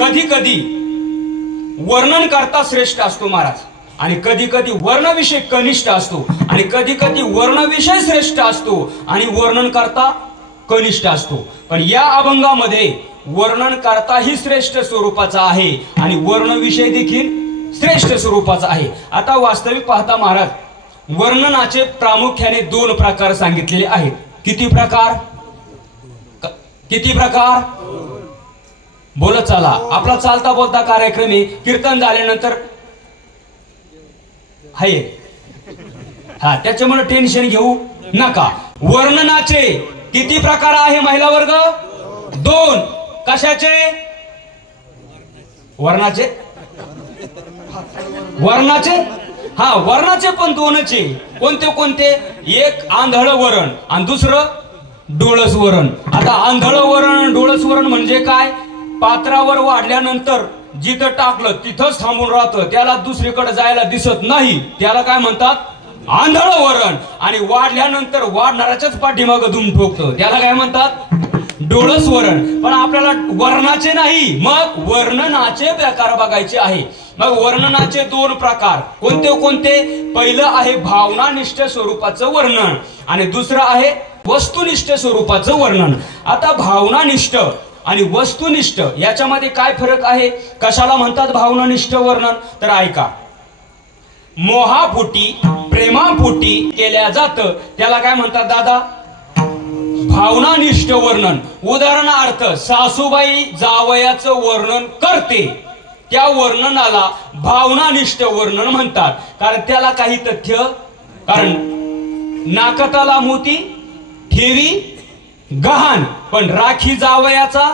कधी कधी वर्णन करता श्रेष्ठ असतो महाराज, आणि कधी कधी वर्णविषय कनिष्ठ असतो, आणि कधी कधी वर्णविषय श्रेष्ठ असतो आणि वर्णन करता कनिष्ठ असतो. पण या अभंगामध्ये वर्णन करता ही श्रेष्ठ स्वरूपाचा आहे आणि वर्णविषय देखील श्रेष्ठ स्वरूपाचा आहे. आता वास्तविक पाहता महाराज, वर्णनाचे प्रामुख्याने 2 प्रकार सांगितलेले आहेत. किती प्रकार? किती प्रकार? बोलत चला. आपला चालता बोलता कार्यक्रम आहे. कीर्तन झाल्यानंतर आहे त्याच्यामुळे टेन्शन घेऊ नका. वर्णनाचे किती प्रकार आहे महिला वर्ग? 2. कशाचे? वर्णाचे. वर्णाचे वर्णाचे पण 2चे. कोणते कोणते? एक आंधळ वरण आणि दुसरं डोळस वरण. आता आंधळ वरण डोळस वरण म्हणजे काय? पात्रावर वाढल्यानंतर जिथं टाकलं तिथंच थांबून राहतं, त्याला दुसरीकडे जायला दिसत नाही, त्याला काय म्हणतात? आंधळ वरण. आणि वाढल्यानंतर वाढणाऱ्याच्याच पाठीमागं धुम ठोकतं, त्याला काय म्हणतात? डोळस वरण. पण आपल्याला वर्णाचे नाही, मग वर्णनाचे प्रकार बघायचे आहे. मग वर्णनाचे 2 प्रकार कोणते कोणते? पहिलं आहे भावनानिष्ठ स्वरूपाचं वर्णन आणि दुसरं आहे वस्तुनिष्ठ स्वरूपाचं वर्णन. आता भावनानिष्ठ आणि वस्तुनिष्ठ याच्यामध्ये काय फरक आहे? कशाला म्हणतात भावनानिष्ठ वर्णन? तर ऐका. मोहापोटी प्रेमापोटी केल्या जातं त्याला काय म्हणतात दादा? भावनानिष्ठ वर्णन. उदाहरणार्थ सासूबाई जावयाचं वर्णन करते, त्या वर्णनाला भावनानिष्ठ वर्णन म्हणतात. कारण त्याला काही तथ्य, कारण नाकताला मोती ठेवी गहाण, पण राखी जावयाचा.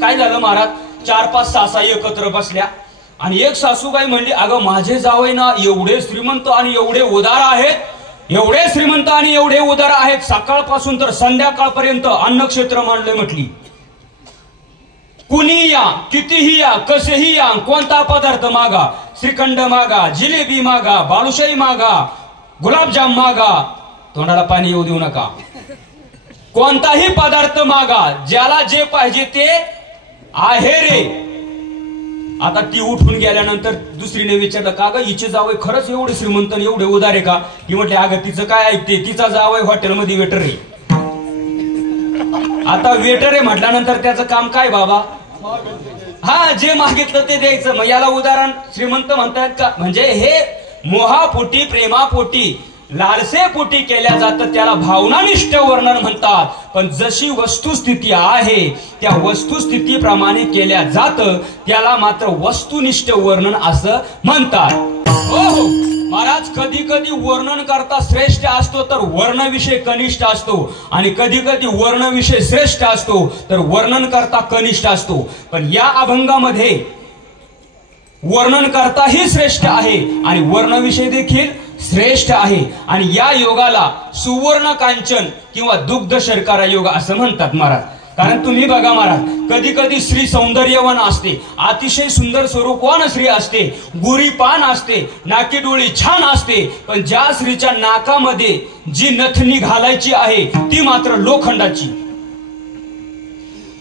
काय झालं महाराज? 4-5 सासा एकत्र बसल्या आणि एक सासूबाई म्हणली, अगं माझे जावई ना एवढे श्रीमंत आणि एवढे उदार आहेत, एवढे श्रीमंत आणि एवढे उदार आहेत, सकाळपासून तर संध्याकाळपर्यंत अन्नक्षेत्र मांडले म्हटली. कुणी या, कितीही या, कसेही या, कोणता पदार्थ मागा, श्रीखंड मागा, जिलेबी मागा, बालुशाही मागा, गुलाबजाम मागा, तोंडाला पाणी येऊ देऊ नका, कोणताही पदार्थ मागा, ज्याला जे पाहिजे ते आहे रे. आता ती उठून गेल्यानंतर दुसरीने विचारलं, का ग हिचे जावई खरंच एवढे श्रीमंत एवढे उदार आहे का? ती म्हटली, अगं तिचं काय ऐकते, तिचा जावई हॉटेलमध्ये वेटर आहे. आता वेटर आहे म्हटल्यानंतर त्याचं काम काय बाबा? जे मागितलं ते द्यायचं. मग याला उदाहरण श्रीमंत म्हणतात का? म्हणजे हे मोहापोटी प्रेमापोटी लालसेपोटी केल्या जातं, त्याला भावनानिष्ठ वर्णन म्हणतात. पण जशी वस्तुस्थिती आहे त्या वस्तुस्थितीप्रमाणे केल्या जातं त्याला मात्र वस्तुनिष्ठ वर्णन असं म्हणतात. हो महाराज, कधी कधी वर्णन करता श्रेष्ठ असतो तर वर्णविषय कनिष्ठ असतो, आणि कधी कधी वर्णविषय श्रेष्ठ असतो तर वर्णन करता कनिष्ठ असतो. पण या अभंगामध्ये वर्णन करता ही श्रेष्ठ आहे आणि वर्णविषय देखील श्रेष्ठ आहे. आणि या योगाला सुवर्ण कांचन किंवा दुग्ध शर्करा योग असं म्हणतात महाराज. कारण तुम्ही बघा महाराज, कधी कधी स्त्री सौंदर्यवान असते, अतिशय सुंदर स्वरूपवान स्त्री असते, गोरी पान असते, नाकी डोळी छान असते, पण ज्या स्त्रीच्या नाकामध्ये जी नथनी घालायची आहे ती मात्र लोखंडाची.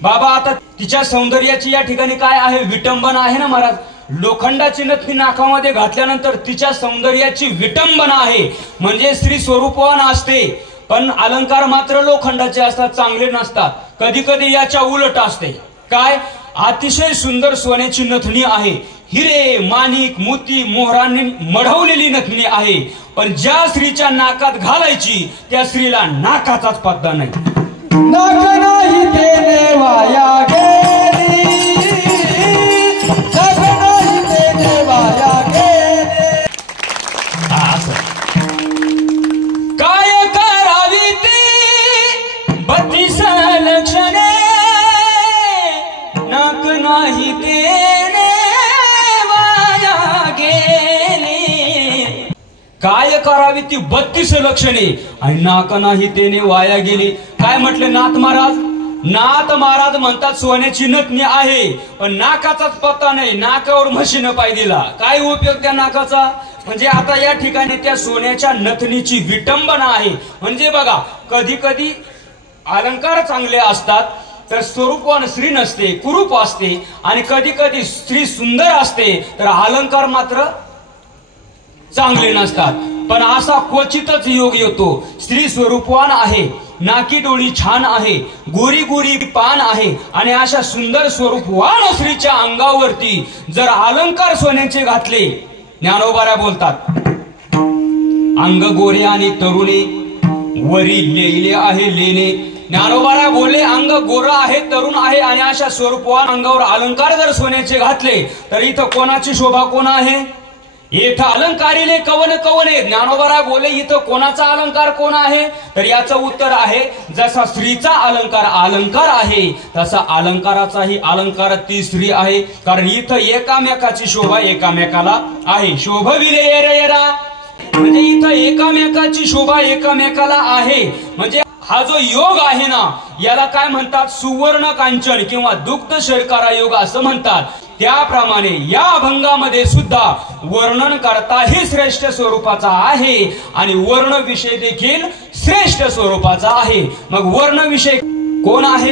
बाबा आता तिच्या सौंदर्याची या ठिकाणी काय आहे? विटंबना आहे ना महाराज. लोखंडाची नथनी नाकामध्ये घातल्यानंतर तिच्या सौंदर्याची विटंबना आहे. म्हणजे स्त्री स्वरूपवान असते पण अलंकार मात्र लोखंडाचे असतात, चांगले नसतात. कधी कधी याच्या उलट असते. काय? अतिशय सुंदर सोन्याची नथनी आहे, हिरे माणिक मोती मोहरांनी मढवलेली नथनी आहे, पण ज्या स्त्रीच्या नाकात घालायची त्या स्त्रीला नाकाचाच पत्ता नाही. नाक नाही देणे वाया गेली, नाक नाही देणे वाया गेली. काय करावी ती 32 लक्षणे, नाक नाही देणे वाया गेली. काय करावी ती 32 लक्षणे आणि नाक नाही देणे वाया गेली. काय म्हटले नाथ महाराज? नाथ महाराज म्हणतात सोन्याची नथनी आहे पण नाकाचाच पत्ता नाही, नाकावर म्हशीनं पाय दिला. काय उपयोग त्या नाकाचा? म्हणजे आता या ठिकाणी त्या सोन्याच्या नथनीची विटंबना आहे. म्हणजे बघा, कधी कधी अलंकार चांगले असतात तर स्वरूपवान स्त्री नसते, कुरूप असते, आणि कधी कधी स्त्री सुंदर असते तर अलंकार मात्र चांगले नसतात. पण असा क्वचितच योग येतो, स्त्री स्वरूपवान आहे, नाकी डोळी छान आहे, गोरी गोरी पान आहे, आणि अशा सुंदर स्वरूपवान स्त्रीच्या अंगावरती जर अलंकार सोन्याचे घातले, ज्ञानोबाऱ्या बोलतात अंग गोरे आणि तरुणे वरी लेले आहे लेणे. ज्ञानोबाऱ्या बोलले अंग गोरा आहे, तरुण आहे, आणि अशा स्वरूपवान अंगावर अलंकार जर सोन्याचे घातले तर इथं कोणाची शोभा कोण आहे? इथं अलंकारिले कवन कवने. ज्ञानोबाऱ्या बोले इथं कोणाचा अलंकार कोण आहे? तर याचं उत्तर आहे, जसा स्त्रीचा अलंकार अलंकार आहे तसा अलंकाराचाही अलंकार ती स्त्री आहे. कारण इथं एकामेकाची शोभा एकामेकाला आहे. शोभविले येरा म्हणजे इथं एकामेकाची शोभा एकामेकाला आहे. म्हणजे हा जो योग आहे ना, याला काय म्हणतात? सुवर्ण कांचन किंवा दुग्ध शर्करा योग असं म्हणतात. त्याप्रमाणे या अभंगामध्ये सुद्धा वर्णन करताही श्रेष्ठ स्वरूपाचा आहे आणि वर्ण विषय देखील श्रेष्ठ स्वरूपाचा आहे. मग वर्ण विषय कोण आहे?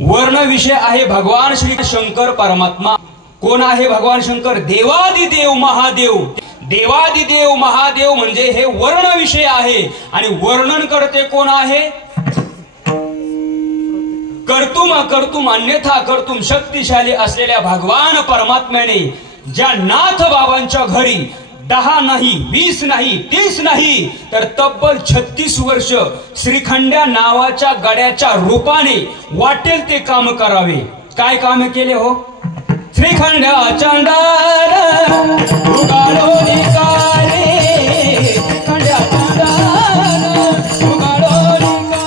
वर्ण विषय आहे भगवान श्री शंकर परमात्मा. कोण आहे भगवान शंकर? देवादिदेव महादेव. देवादिदेव महादेव म्हणजे हे वर्ण विषय आहे. आणि वर्णन करते कोण आहे? कर्तुम कर्तुम अन्यथा कर्तुम शक्तिशाली असलेल्या भगवान परमात्म्याने ज्या नाथ बाबांच्या घरी 10 नाही 20 नाही 30 नाही तर तब्बल 36 वर्ष श्रीखंड्या नावाच्या गड्याच्या रूपाने वाटेल ते काम करावे. काय काम केले हो? श्रीखंड्या चंडाल उगालो निकाले, श्रीखंड्या चंडाल उगालो निकाले,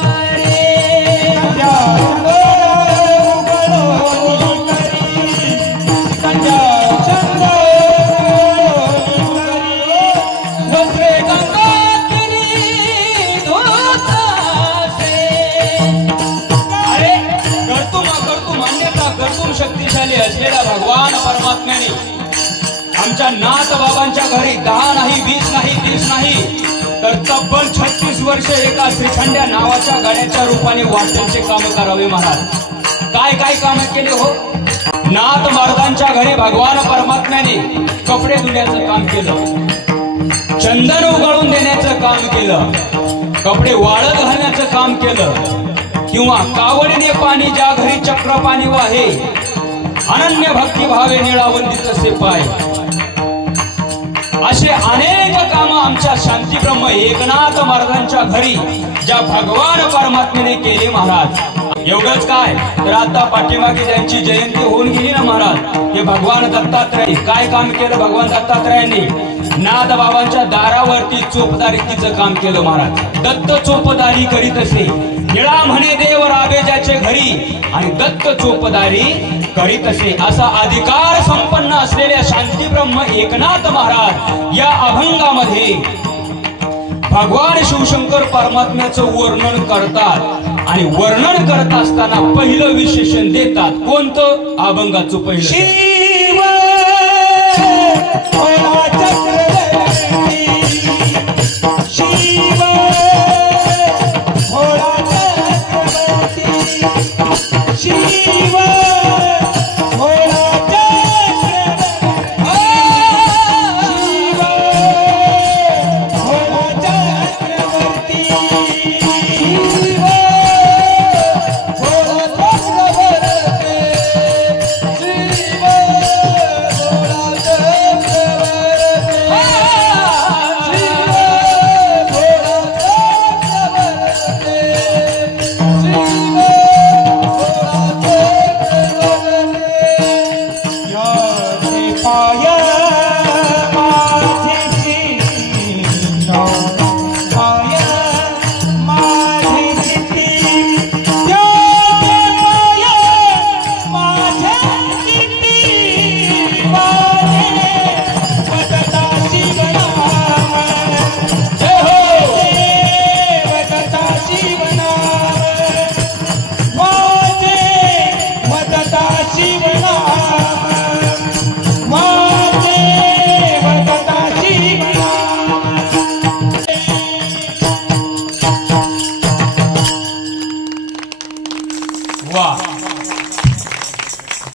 शक्तिशाली असलेल्या भगवान परमात्म्याने आमच्या नाथ बाबांच्या घरी 10 नाही 20 नाही 30 नाही तर तब्बल 36 वर्ष एका श्रीखंड्या नावाच्या गाड्याच्या रूपाने वाटेलचे काम करावे. महाराज काय काय काम केले हो? नाथ महाराजांच्या घरी भगवान परमात्म्याने कपडे धुण्याचं काम केलं, चंदन उघडून देण्याचं काम केलं, कपडे वाळत घालण्याचं काम केलं, किंवा कावडीने पाणी ज्या घरी चक्र पाणी वाहे अनन्य भक्ती भावे निळावंदित असे पाय, असे अनेक काम आमच्या शांती ब्रह्म एकनाथ महाराजांच्या घरी ज्या भगवान परमात्म्याने केले. महाराज एवढंच काय तर आता पाठीमागे त्यांची जयंती होऊन गेली ना महाराज, हे भगवान दत्तात्रय काय काम केलं? भगवान दत्तात्रयांनी नाथ बाबांच्या दारावरती चोपदारीचं काम केलं. महाराज दत्त चोपदारी करीत असे, निळा म्हणे देव राबे ज्याचे घरी आणि दत्त चोपदारी करीत असे. असा अधिकार संपन्न असलेल्या शांती ब्रह्म एकनाथ महाराज या अभंगामध्ये भगवान शिवशंकर परमात्म्याचं वर्णन करतात. आणि वर्णन करत असताना पहिलं विशेषण देतात. कोणतं? अभंगाचं पहिलं शिव शिव शिव शिव